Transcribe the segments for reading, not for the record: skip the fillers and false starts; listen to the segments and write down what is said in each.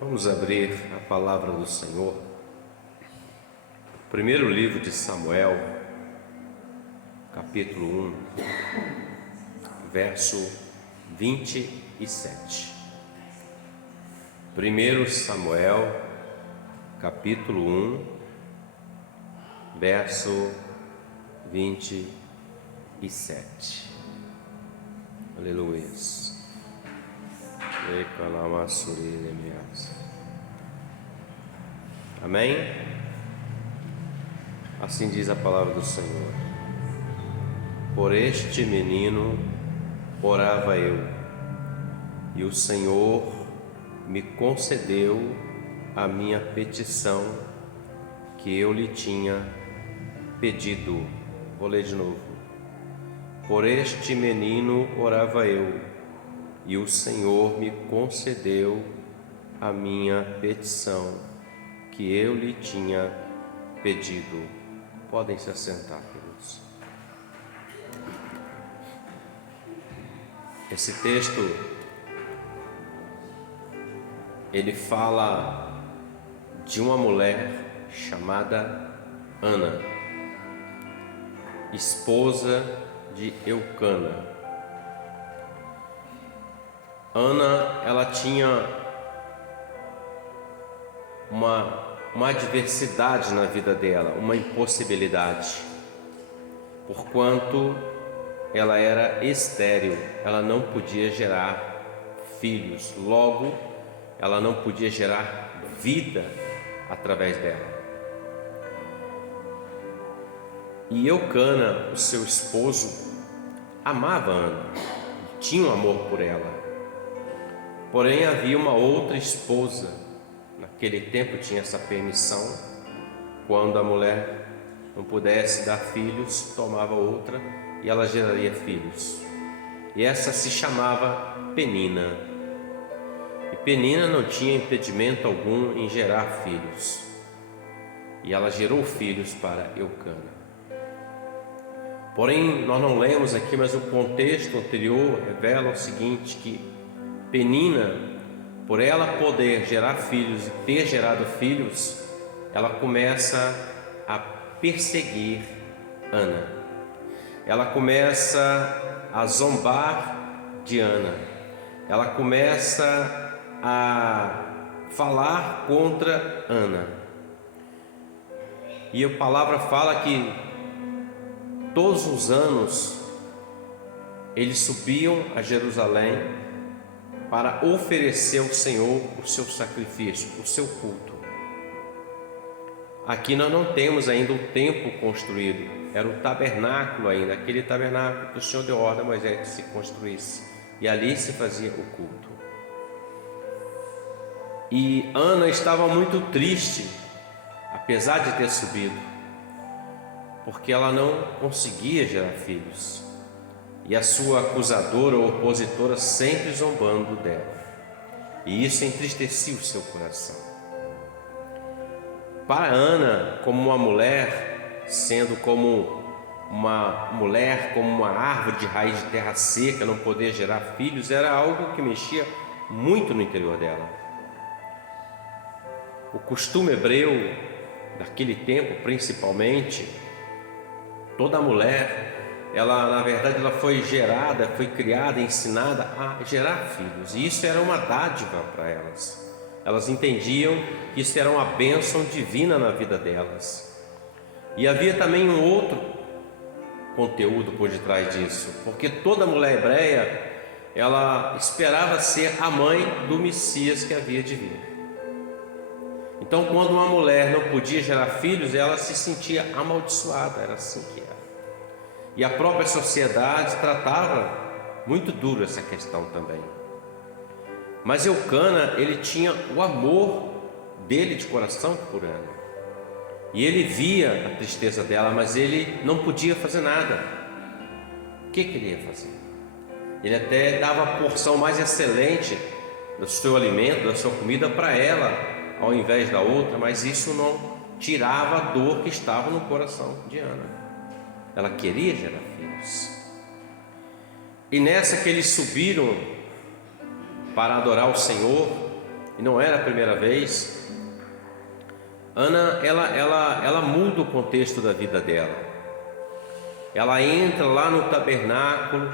Vamos abrir a palavra do Senhor. Primeiro livro de Samuel, capítulo 1, verso 27. Primeiro Samuel, capítulo 1, verso 27. Aleluia. Amém? Assim diz a palavra do Senhor. Por este menino orava eu, e o Senhor me concedeu a minha petição que eu lhe tinha pedido. Vou ler de novo. Por este menino orava eu, e o Senhor me concedeu a minha petição que eu lhe tinha pedido. Podem se assentar, queridos. Esse texto, ele fala de uma mulher chamada Ana, esposa de Eucana. Ana, ela tinha uma adversidade na vida dela, uma impossibilidade, porquanto ela era estéril, ela não podia gerar filhos, logo ela não podia gerar vida através dela. E Eucana, o seu esposo, amava Ana, tinha um amor por ela. Porém havia uma outra esposa. Naquele tempo tinha essa permissão, quando a mulher não pudesse dar filhos, tomava outra e ela geraria filhos. E essa se chamava Penina. E Penina não tinha impedimento algum em gerar filhos. E ela gerou filhos para Eucana. Porém, nós não lemos aqui, mas o contexto anterior revela o seguinte, que Penina, por ela poder gerar filhos e ter gerado filhos, ela começa a perseguir Ana. Ela começa a zombar de Ana. Ela começa a falar contra Ana. E a palavra fala que todos os anos eles subiam a Jerusalém para oferecer ao Senhor o seu sacrifício, o seu culto. Aqui nós não temos ainda o templo construído, era o tabernáculo ainda, aquele tabernáculo que o Senhor deu ordem a Moisés que se construísse, e ali se fazia o culto. E Ana estava muito triste, apesar de ter subido, porque ela não conseguia gerar filhos. E a sua acusadora ou opositora sempre zombando dela. E isso entristecia o seu coração. Para Ana, como uma mulher, sendo como uma mulher, como uma árvore de raiz de terra seca, não poder gerar filhos, era algo que mexia muito no interior dela. O costume hebreu, daquele tempo principalmente, toda mulher, ela na verdade ela foi gerada, foi criada, ensinada a gerar filhos, e isso era uma dádiva para elas. Elas entendiam que isso era uma bênção divina na vida delas. E havia também um outro conteúdo por detrás disso, porque toda mulher hebreia, ela esperava ser a mãe do Messias que havia de vir. Então, quando uma mulher não podia gerar filhos, ela se sentia amaldiçoada, era assim que era. E a própria sociedade tratava muito duro essa questão também. Mas Eucana, ele tinha o amor dele de coração por Ana. E ele via a tristeza dela, mas ele não podia fazer nada. O que ele ia fazer? Ele até dava a porção mais excelente do seu alimento, da sua comida para ela, ao invés da outra, mas isso não tirava a dor que estava no coração de Ana. Ela queria gerar filhos. E nessa que eles subiram para adorar o Senhor, e não era a primeira vez, Ana, ela muda o contexto da vida dela. Ela entra lá no tabernáculo,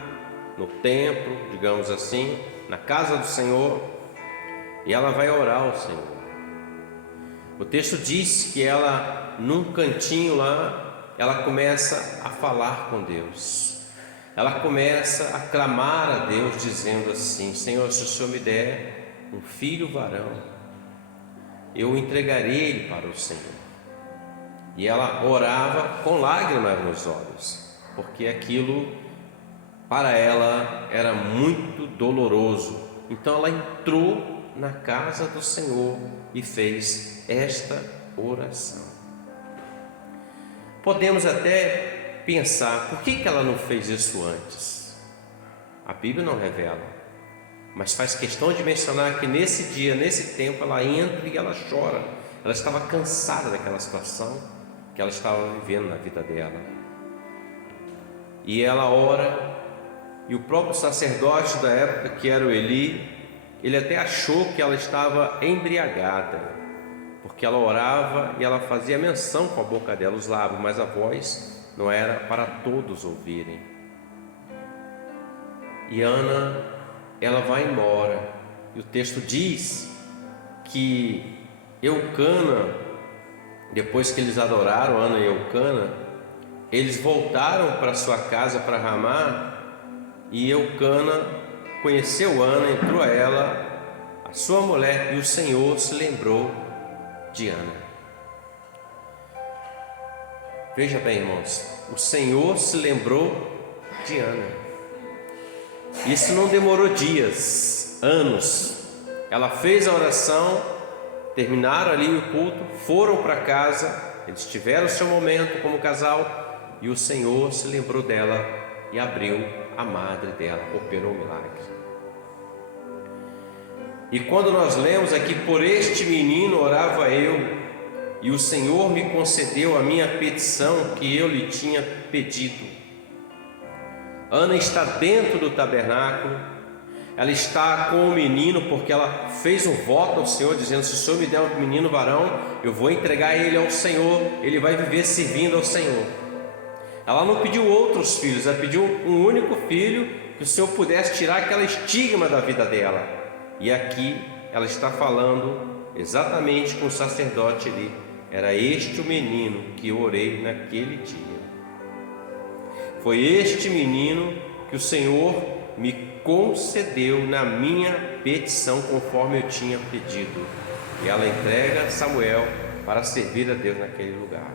no templo, digamos assim, na casa do Senhor, e ela vai orar ao Senhor. O texto diz que ela, num cantinho lá, ela começa a falar com Deus. Ela começa a clamar a Deus, dizendo assim: Senhor, se o Senhor me der um filho varão, eu entregarei ele para o Senhor. E ela orava com lágrimas nos olhos, porque aquilo para ela era muito doloroso. Então ela entrou na casa do Senhor e fez esta oração. Podemos até pensar, por que ela não fez isso antes? A Bíblia não revela, mas faz questão de mencionar que nesse dia, nesse tempo, ela entra e ela chora. Ela estava cansada daquela situação que ela estava vivendo na vida dela. E ela ora, e o próprio sacerdote da época, que era o Eli, ele até achou que ela estava embriagada, porque ela orava e ela fazia menção com a boca dela, os lábios, mas a voz não era para todos ouvirem. E Ana, ela vai embora, e o texto diz que Eucana, depois que eles adoraram, Ana e Eucana, eles voltaram para sua casa, para Ramá, e Eucana conheceu Ana, entrou a ela, a sua mulher, e o Senhor se lembrou de Ana. Veja bem, irmãos, o Senhor se lembrou de Ana. Isso não demorou dias, anos. Ela fez a oração, terminaram ali o culto, foram para casa, eles tiveram o seu momento como casal, e o Senhor se lembrou dela e abriu a madre dela, operou o milagre. E quando nós lemos aqui: por este menino orava eu, e o Senhor me concedeu a minha petição que eu lhe tinha pedido. Ana está dentro do tabernáculo, ela está com o menino, porque ela fez um voto ao Senhor, dizendo: se o Senhor me der um menino varão, eu vou entregar ele ao Senhor, ele vai viver servindo ao Senhor. Ela não pediu outros filhos, ela pediu um único filho, que o Senhor pudesse tirar aquela estigma da vida dela. E aqui ela está falando exatamente com o sacerdote ali: era este o menino que eu orei naquele dia. Foi este menino que o Senhor me concedeu na minha petição, conforme eu tinha pedido. E ela entrega Samuel para servir a Deus naquele lugar.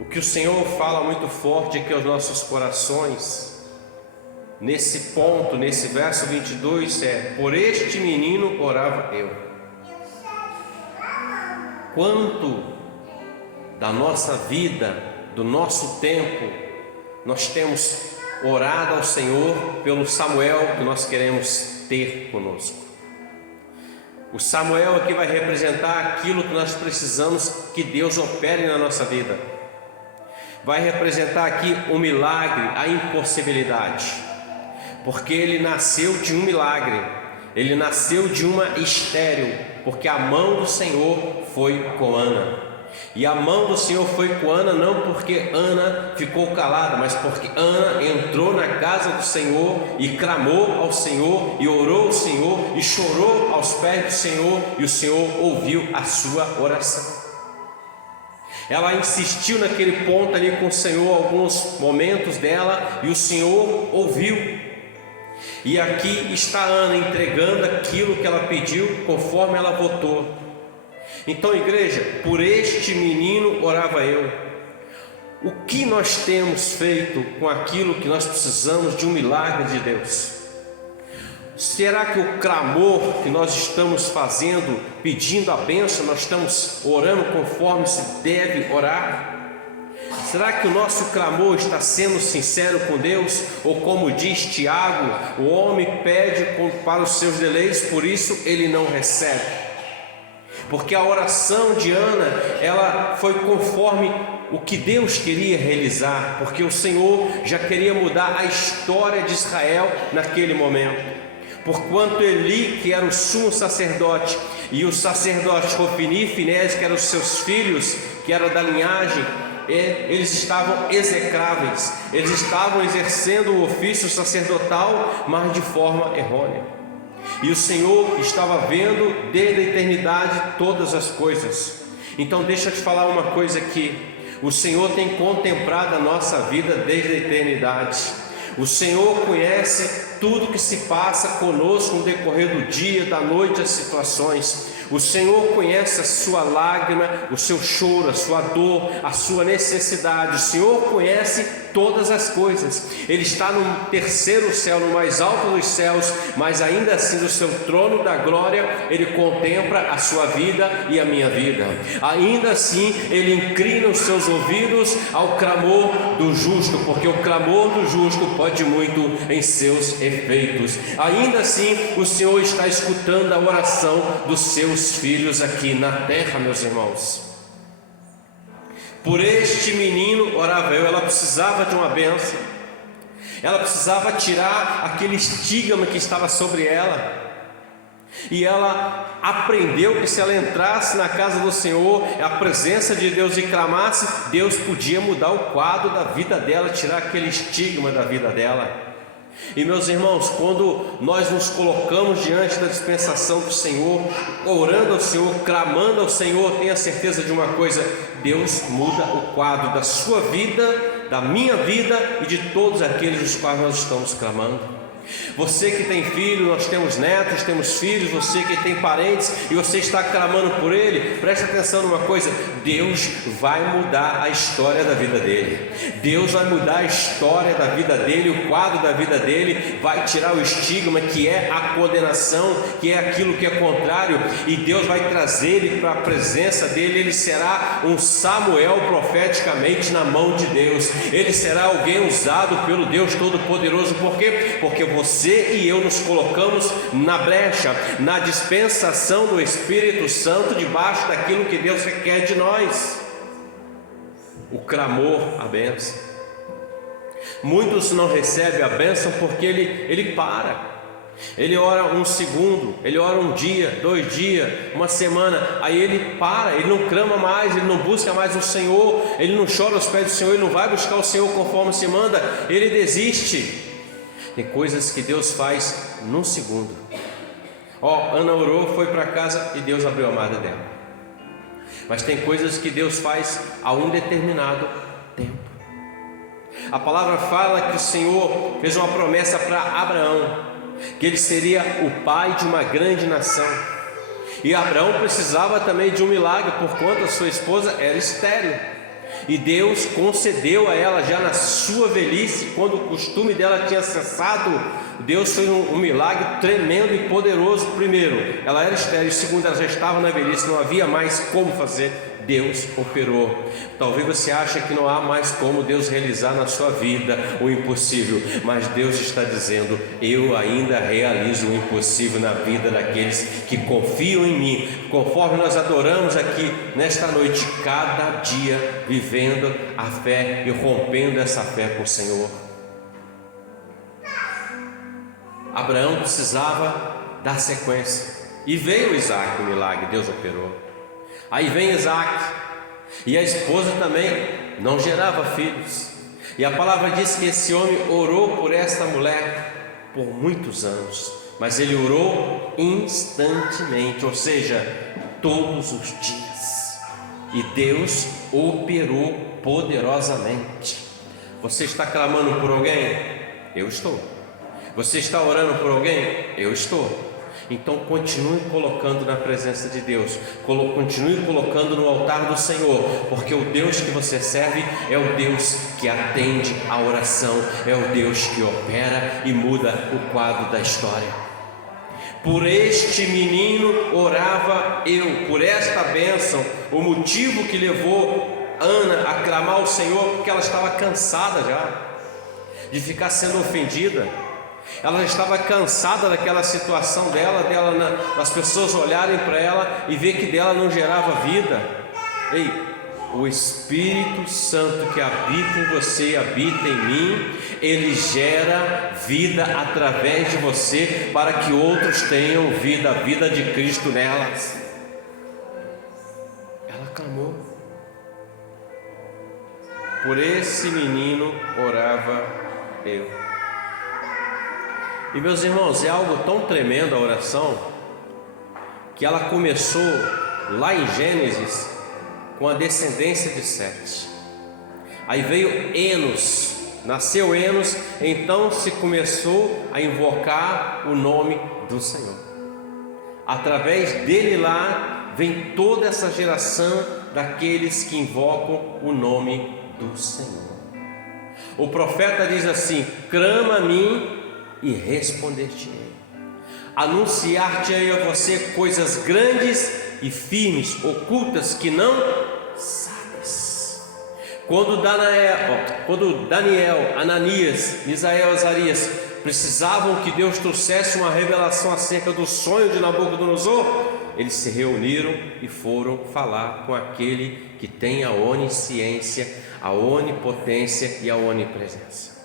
O que o Senhor fala muito forte aqui aos nossos corações, nesse ponto, nesse verso 22, é: por este menino orava eu. Quanto da nossa vida, do nosso tempo, nós temos orado ao Senhor pelo Samuel que nós queremos ter conosco? O Samuel aqui vai representar aquilo que nós precisamos que Deus opere na nossa vida. Vai representar aqui o milagre, a impossibilidade, porque ele nasceu de um milagre, ele nasceu de uma estéril, porque a mão do Senhor foi com Ana. E a mão do Senhor foi com Ana, não porque Ana ficou calada, mas porque Ana entrou na casa do Senhor e clamou ao Senhor, e orou ao Senhor, e chorou aos pés do Senhor, e o Senhor ouviu a sua oração. Ela insistiu naquele ponto ali com o Senhor, alguns momentos dela, e o Senhor ouviu. E aqui está Ana entregando aquilo que ela pediu, conforme ela votou. Então, igreja, por este menino orava eu. O que nós temos feito com aquilo que nós precisamos de um milagre de Deus? Será que o clamor que nós estamos fazendo, pedindo a bênção, nós estamos orando conforme se deve orar? Será que o nosso clamor está sendo sincero com Deus? Ou como diz Tiago, o homem pede para os seus deleites, por isso ele não recebe. Porque a oração de Ana, ela foi conforme o que Deus queria realizar, porque o Senhor já queria mudar a história de Israel naquele momento. porquanto Eli, que era o sumo sacerdote, e o sacerdote Hofni e Finés, que eram os seus filhos, que eram da linhagem, eles estavam execráveis, eles estavam exercendo o ofício sacerdotal, mas de forma errônea. E o Senhor estava vendo desde a eternidade todas as coisas. Então deixa eu te falar uma coisa aqui: o Senhor tem contemplado a nossa vida desde a eternidade. O Senhor conhece tudo que se passa conosco no decorrer do dia, da noite, as situações. O Senhor conhece a sua lágrima, o seu choro, a sua dor, a sua necessidade. O Senhor conhece todas as coisas. Ele está no terceiro céu, no mais alto dos céus, mas ainda assim no seu trono da glória, Ele contempla a sua vida e a minha vida. Ainda assim, Ele inclina os seus ouvidos ao clamor do justo, porque o clamor do justo pode muito em seus efeitos. Ainda assim, o Senhor está escutando a oração dos seus filhos aqui na terra, meus irmãos. Por este menino orava eu. Ela precisava de uma bênção, ela precisava tirar aquele estigma que estava sobre ela, e ela aprendeu que se ela entrasse na casa do Senhor, a presença de Deus, e clamasse, Deus podia mudar o quadro da vida dela, tirar aquele estigma da vida dela. E meus irmãos, quando nós nos colocamos diante da dispensação do Senhor, orando ao Senhor, clamando ao Senhor, tenha certeza de uma coisa: Deus muda o quadro da sua vida, da minha vida e de todos aqueles dos quais nós estamos clamando. Você que tem filho, nós temos netos, temos filhos, você que tem parentes e você está clamando por ele, preste atenção numa coisa: Deus vai mudar a história da vida dele. Deus vai mudar a história da vida dele, o quadro da vida dele, vai tirar o estigma que é a condenação, que é aquilo que é contrário, e Deus vai trazer ele para a presença dele. Ele será um Samuel profeticamente na mão de Deus. Ele será alguém usado pelo Deus Todo-Poderoso. Por quê? Porque você e eu nos colocamos na brecha, na dispensação do Espírito Santo, debaixo daquilo que Deus requer de nós. O clamor, a bênção. Muitos não recebem a bênção porque ele para. Ele ora um segundo, ele ora um dia, 2 dias, uma semana, aí ele para, ele não clama mais, ele não busca mais o Senhor, ele não chora aos pés do Senhor, ele não vai buscar o Senhor conforme se manda, ele desiste. Tem coisas que Deus faz num segundo. Ana orou, foi para casa e Deus abriu a madre dela. Mas tem coisas que Deus faz a um determinado tempo. A palavra fala que o Senhor fez uma promessa para Abraão, que ele seria o pai de uma grande nação. E Abraão precisava também de um milagre, por conta a sua esposa era estéril. E Deus concedeu a ela já na sua velhice, quando o costume dela tinha cessado. Deus fez um milagre tremendo e poderoso. Primeiro, ela era estéril. Segundo, ela já estava na velhice, não havia mais como fazer. Deus operou. Talvez você ache que não há mais como Deus realizar na sua vida o impossível, mas Deus está dizendo: eu ainda realizo o impossível na vida daqueles que confiam em mim. Conforme nós adoramos aqui nesta noite, cada dia vivendo a fé e rompendo essa fé com o Senhor. Abraão precisava dar sequência, e veio Isaac, o milagre, Deus operou. Aí vem Isaac, e a esposa também não gerava filhos, e a palavra diz que esse homem orou por esta mulher por muitos anos, mas ele orou instantemente, ou seja, todos os dias, e Deus operou poderosamente. Você está clamando por alguém? Eu estou. Você está orando por alguém? Eu estou. Então continue colocando na presença de Deus, continue colocando no altar do Senhor, porque o Deus que você serve é o Deus que atende a oração, é o Deus que opera e muda o quadro da história. Por este menino orava eu, por esta bênção. O motivo que levou Ana a clamar ao Senhor, porque ela estava cansada já de ficar sendo ofendida. Ela estava cansada daquela situação dela, as pessoas olharem para ela e ver que dela não gerava vida. Ei, o Espírito Santo que habita em você, habita em mim, ele gera vida através de você, para que outros tenham vida, a vida de Cristo nelas. Ela clamou. Por esse menino orava eu. E meus irmãos, é algo tão tremendo a oração, que ela começou lá em Gênesis com a descendência de Sete. Aí veio Enos, nasceu Enos, então se começou a invocar o nome do Senhor. Através dele lá vem toda essa geração daqueles que invocam o nome do Senhor. O profeta diz assim: clama a mim e responder-te-ei. Anunciar-te-ei a você coisas grandes e firmes, ocultas, que não sabes. Quando Daniel, Ananias, Misael e Azarias precisavam que Deus trouxesse uma revelação acerca do sonho de Nabucodonosor, eles se reuniram e foram falar com aquele que tem a onisciência, a onipotência e a onipresença.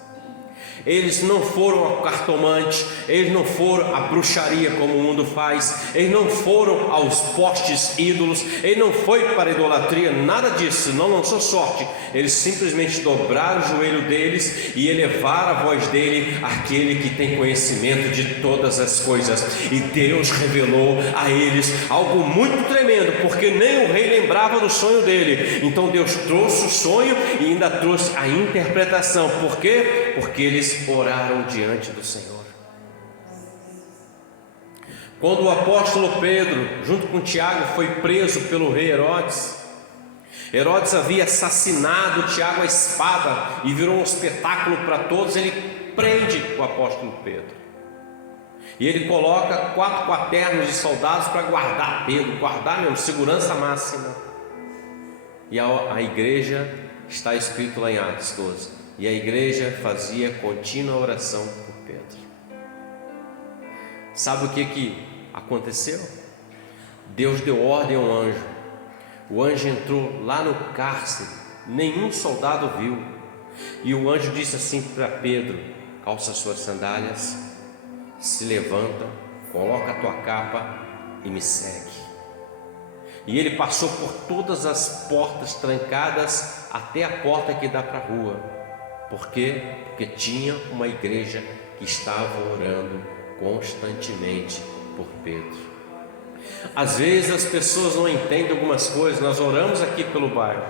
Eles não foram ao cartomante, eles não foram à bruxaria como o mundo faz, eles não foram aos postes ídolos, ele não foi para a idolatria, nada disso, não lançou sorte. Eles simplesmente dobraram o joelho deles e elevaram a voz dele àquele que tem conhecimento de todas as coisas. E Deus revelou a eles algo muito tremendo, porque nem o rei lembrava do sonho dele. Então Deus trouxe o sonho e ainda trouxe a interpretação. Por quê? Porque eles oraram diante do Senhor. Quando o apóstolo Pedro, junto com Tiago, foi preso pelo rei Herodes, Herodes havia assassinado Tiago à espada e virou um espetáculo para todos. Ele prende o apóstolo Pedro e ele coloca 4 quaternos de soldados para guardar Pedro, guardar mesmo, segurança máxima. E a igreja, está escrito lá em Atos 12, e a igreja fazia contínua oração por Pedro. Sabe o que aconteceu? Deus deu ordem ao anjo. O anjo entrou lá no cárcere, nenhum soldado viu. E o anjo disse assim para Pedro: calça suas sandálias, se levanta, coloca a tua capa e me segue. E ele passou por todas as portas trancadas até a porta que dá para a rua. Por quê? Porque tinha uma igreja que estava orando constantemente por Pedro. Às vezes as pessoas não entendem algumas coisas. Nós oramos aqui pelo bairro,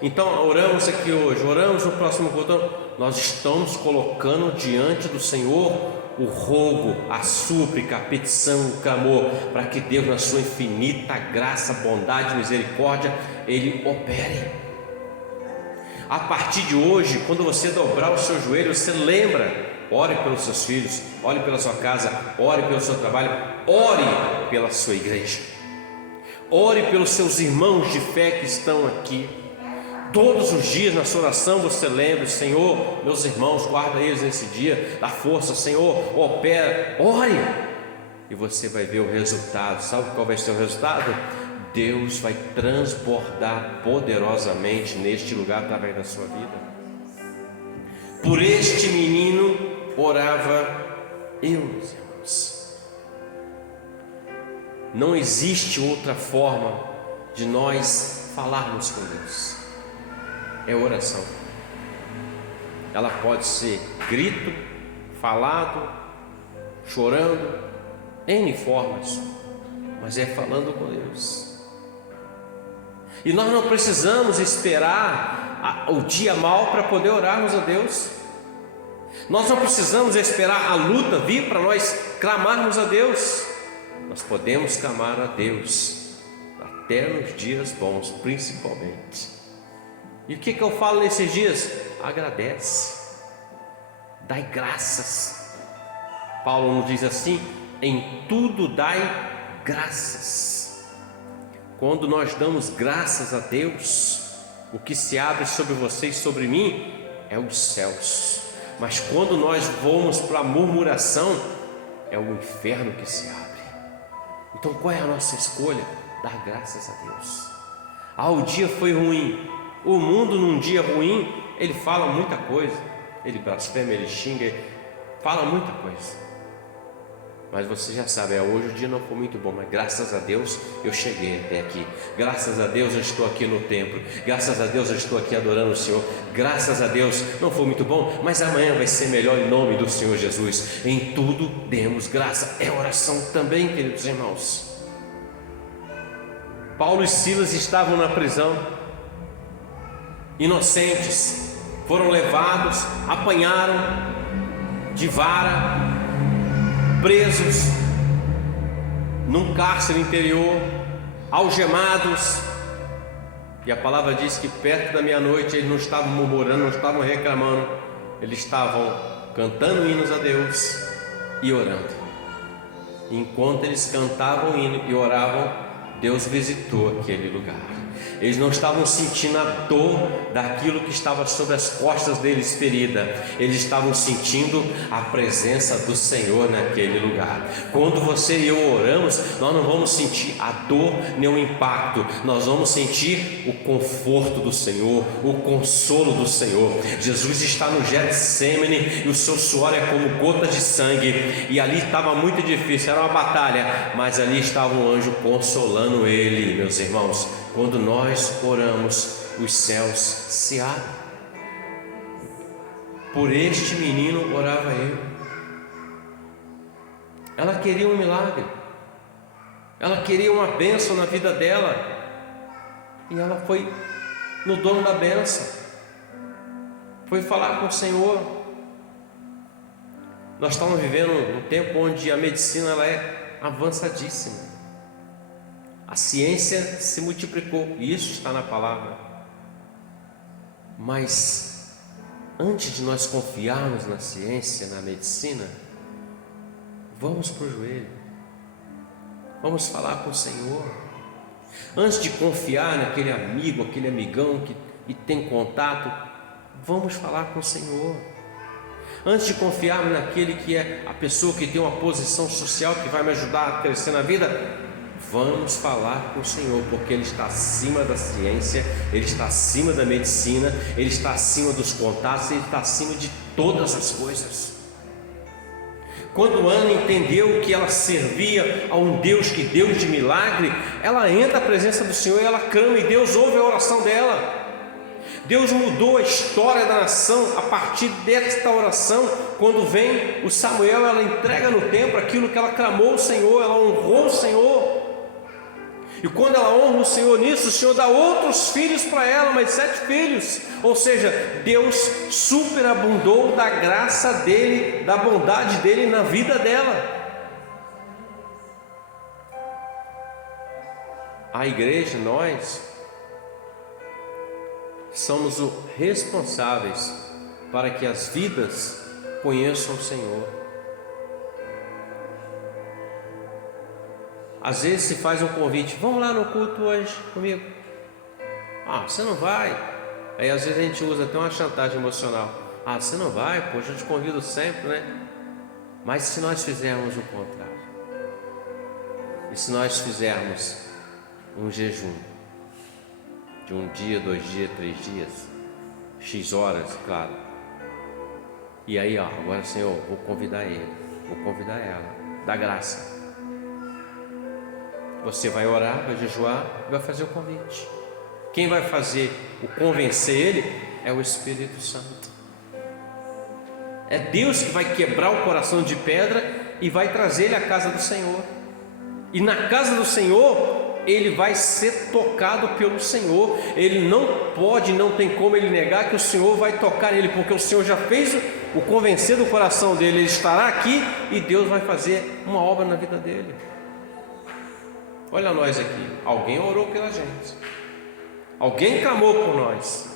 então oramos aqui hoje, oramos no próximo culto. Nós estamos colocando diante do Senhor o rogo, a súplica, a petição, o clamor, para que Deus, na sua infinita graça, bondade e misericórdia, Ele opere. A partir de hoje, quando você dobrar o seu joelho, você lembra: ore pelos seus filhos, ore pela sua casa, ore pelo seu trabalho, ore pela sua igreja, ore pelos seus irmãos de fé que estão aqui. Todos os dias na sua oração você lembra: Senhor, meus irmãos, guarda eles nesse dia, dá força, Senhor, opera, ore, e você vai ver o resultado. Sabe qual vai ser o resultado? Deus vai transbordar poderosamente neste lugar através da sua vida. Por este menino orava eu, meus irmãos. Não existe outra forma de nós falarmos com Deus. É oração. Ela pode ser grito, falado, chorando, N formas, mas é falando com Deus. E nós não precisamos esperar o dia mau para poder orarmos a Deus. Nós não precisamos esperar a luta vir para nós clamarmos a Deus. Nós podemos clamar a Deus até nos dias bons, principalmente. E o que eu falo nesses dias? Agradece, dai graças. Paulo nos diz assim: em tudo dai graças. Quando nós damos graças a Deus, o que se abre sobre você e sobre mim é os céus. Mas quando nós vamos para a murmuração, é o inferno que se abre. Então qual é a nossa escolha? Dar graças a Deus. O dia foi ruim. O mundo num dia ruim, ele fala muita coisa, ele blasfema, ele xinga, ele fala muita coisa. Mas você já sabe, hoje o dia não foi muito bom, mas graças a Deus eu cheguei até aqui. Graças a Deus eu estou aqui no templo. Graças a Deus eu estou aqui adorando o Senhor. Graças a Deus não foi muito bom, mas amanhã vai ser melhor em nome do Senhor Jesus. Em tudo demos graça. É oração também, queridos irmãos. Paulo e Silas estavam na prisão, inocentes, foram levados, apanharam de vara, presos num cárcere interior, algemados, e a palavra diz que perto da meia-noite eles não estavam murmurando, não estavam reclamando, eles estavam cantando hinos a Deus e orando. Enquanto eles cantavam hino e oravam, Deus visitou aquele lugar. Eles não estavam sentindo a dor daquilo que estava sobre as costas deles ferida. Eles estavam sentindo a presença do Senhor naquele lugar. Quando você e eu oramos, nós não vamos sentir a dor nem o impacto. Nós vamos sentir o conforto do Senhor, o consolo do Senhor. Jesus está no Getsemane e o seu suor é como gotas de sangue. E ali estava muito difícil, era uma batalha, mas ali estava um anjo consolando ele, meus irmãos. Quando nós oramos, os céus se abrem. Por este menino orava eu. Ela queria um milagre, ela queria uma bênção na vida dela, e ela foi no dono da bênção, foi falar com o Senhor. Nós estamos vivendo um tempo onde a medicina ela é avançadíssima. A ciência se multiplicou, e isso está na palavra. Mas antes de nós confiarmos na ciência, na medicina, vamos para o joelho, vamos falar com o Senhor. Antes de confiar naquele amigo, aquele amigão que tem contato, vamos falar com o Senhor. Antes de confiar naquele que é a pessoa que tem uma posição social que vai me ajudar a crescer na vida, vamos falar com o Senhor, porque Ele está acima da ciência, Ele está acima da medicina, Ele está acima dos contatos, Ele está acima de todas as coisas. Quando Ana entendeu que ela servia a um Deus que Deus de milagre, ela entra à presença do Senhor e ela clama, e Deus ouve a oração dela. Deus mudou a história da nação a partir desta oração. Quando vem o Samuel, ela entrega no templo aquilo que ela clamou ao Senhor, ela honrou o Senhor. E quando ela honra o Senhor nisso, o Senhor dá outros filhos para ela, mais 7 filhos. Ou seja, Deus superabundou da graça dele, da bondade dele na vida dela. A igreja, nós somos os responsáveis para que as vidas conheçam o Senhor. Às vezes se faz um convite, vamos lá no culto hoje comigo. Você não vai? Aí às vezes a gente usa até uma chantagem emocional. Você não vai? Poxa, eu te convido sempre, né? Mas se nós fizermos o contrário, e se nós fizermos um jejum de 1 dia, 2 dias, 3 dias, X horas, claro. E aí, agora Senhor, vou convidar ele, vou convidar ela, dá graça. Você vai orar, vai jejuar, vai fazer o convite. Quem vai fazer o convencer ele é o Espírito Santo. É Deus que vai quebrar o coração de pedra e vai trazer ele à casa do Senhor. E na casa do Senhor, ele vai ser tocado pelo Senhor. Ele não pode, não tem como ele negar que o Senhor vai tocar nele, porque o Senhor já fez o convencer do coração dele. Ele estará aqui e Deus vai fazer uma obra na vida dele. Olha nós aqui, alguém orou pela gente, alguém clamou por nós,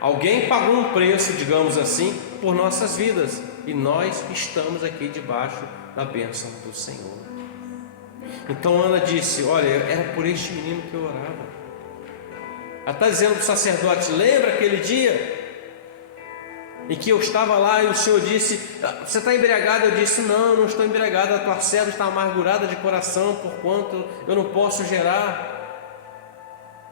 alguém pagou um preço, digamos assim, por nossas vidas, e nós estamos aqui debaixo da bênção do Senhor. Então Ana disse, olha, era por este menino que eu orava. Ela está dizendo para o sacerdote, lembra aquele dia em que eu estava lá e o Senhor disse, você está embriagada? Eu disse, não estou embriagada, a tua serva está amargurada de coração, porquanto eu não posso gerar.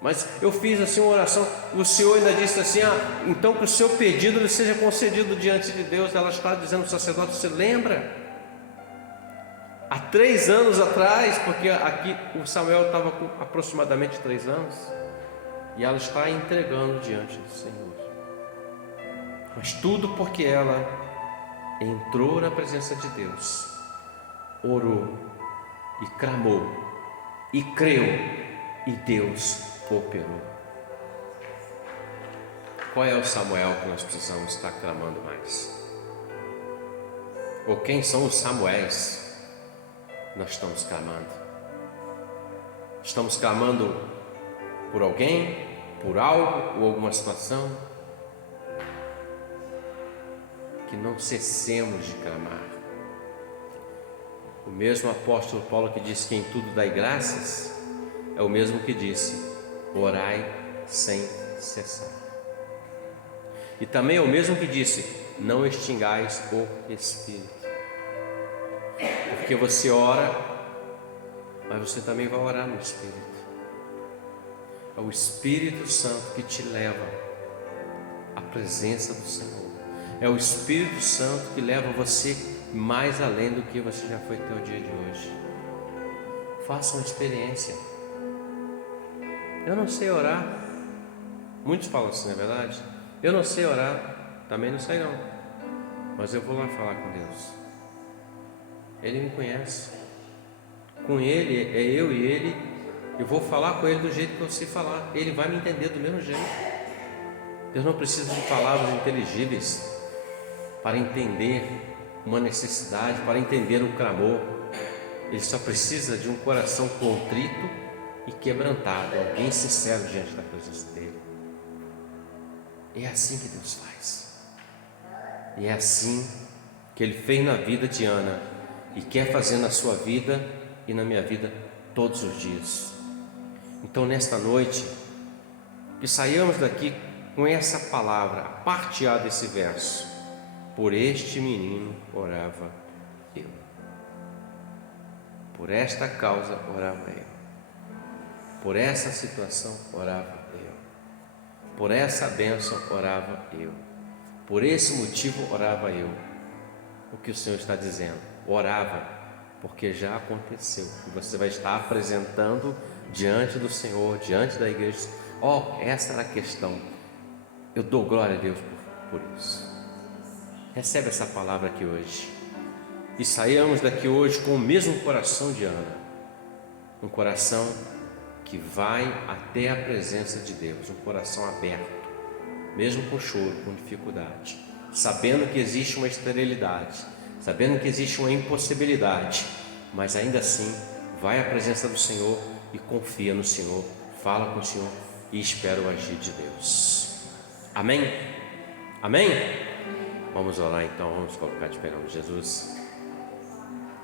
Mas eu fiz assim uma oração, o Senhor ainda disse assim: então que o seu pedido lhe seja concedido diante de Deus. Ela está dizendo ao sacerdote: você lembra? Há 3 anos atrás, porque aqui o Samuel estava com aproximadamente 3 anos, e ela está entregando diante do Senhor. Mas tudo porque ela entrou na presença de Deus, orou e clamou e creu, e Deus operou. Qual é o Samuel que nós precisamos estar clamando mais? Ou quem são os Samuéis que nós estamos clamando? Estamos clamando por alguém, por algo ou alguma situação? Que não cessemos de clamar. O mesmo apóstolo Paulo que disse que em tudo dai graças, é o mesmo que disse: orai sem cessar. E também é o mesmo que disse: não extingais o Espírito. Porque você ora, mas você também vai orar no Espírito. É o Espírito Santo que te leva à presença do Senhor. É o Espírito Santo que leva você mais além do que você já foi até o dia de hoje. Faça uma experiência. Eu não sei orar. Muitos falam assim, não é verdade? Eu não sei orar. Também não sei não. Mas eu vou lá falar com Deus. Ele me conhece. Com Ele, é eu e Ele. Eu vou falar com Ele do jeito que eu sei falar. Ele vai me entender do mesmo jeito. Deus não precisa de palavras inteligíveis para entender uma necessidade, para entender um clamor. Ele só precisa de um coração contrito e quebrantado, alguém sincero diante da presença dele. É assim que Deus faz. E é assim que Ele fez na vida de Ana e quer fazer na sua vida e na minha vida todos os dias. Então, nesta noite, que saiamos daqui com essa palavra, a parte A desse verso: por este menino orava eu, por esta causa orava eu, por essa situação orava eu, por essa bênção orava eu, por esse motivo orava eu. O que o Senhor está dizendo? Orava, porque já aconteceu, e você vai estar apresentando diante do Senhor, diante da igreja. Essa era a questão. Eu dou glória a Deus por isso. Recebe essa palavra aqui hoje, e saiamos daqui hoje com o mesmo coração de Ana, um coração que vai até a presença de Deus, um coração aberto, mesmo com choro, com dificuldade, sabendo que existe uma esterilidade, sabendo que existe uma impossibilidade, mas ainda assim vai à presença do Senhor e confia no Senhor, fala com o Senhor e espera o agir de Deus. Amém? Amém? Vamos orar então, vamos colocar de pé em nome de Jesus.